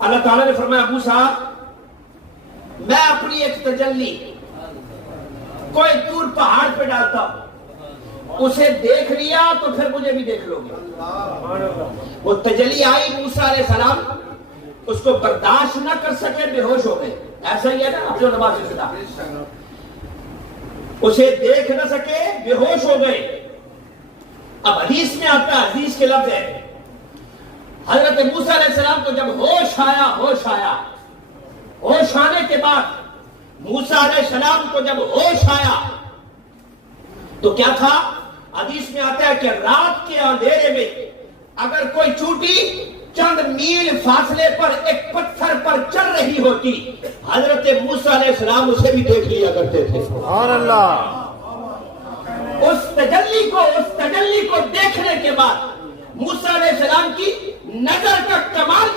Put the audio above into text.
اللہ تعالیٰ نے فرمایا موسیٰ میں اپنی ایک تجلی کوئی دور پہاڑ پہ ڈالتا ہوں، اسے دیکھ لیا تو پھر مجھے بھی دیکھ لو گے۔ وہ تجلی آئی، موسیٰ علیہ السلام اس کو برداشت نہ کر سکے، بے ہوش ہو گئے۔ ایسا ہی ہے نا اب جو نماز شدہ، اسے دیکھ نہ سکے، بے ہوش ہو گئے۔ اب حدیث میں آتا ہے، حدیث کے لفظ ہے حضرت موسیٰ علیہ السلام کو جب ہوش آیا، ہوش آنے کے بعد موسیٰ علیہ السلام کو جب ہوش آیا تو کیا تھا؟ حدیث میں آتا ہے کہ رات کے اندھیرے میں اگر کوئی چوٹی چند میل فاصلے پر ایک پتھر پر چل رہی ہوتی، حضرت موسیٰ علیہ السلام اسے بھی دیکھ لیا کرتے تھے۔ سبحان اللہ۔ اس تجلی کو دیکھنے کے بعد موسیٰ علیہ السلام کی نظر کا کمال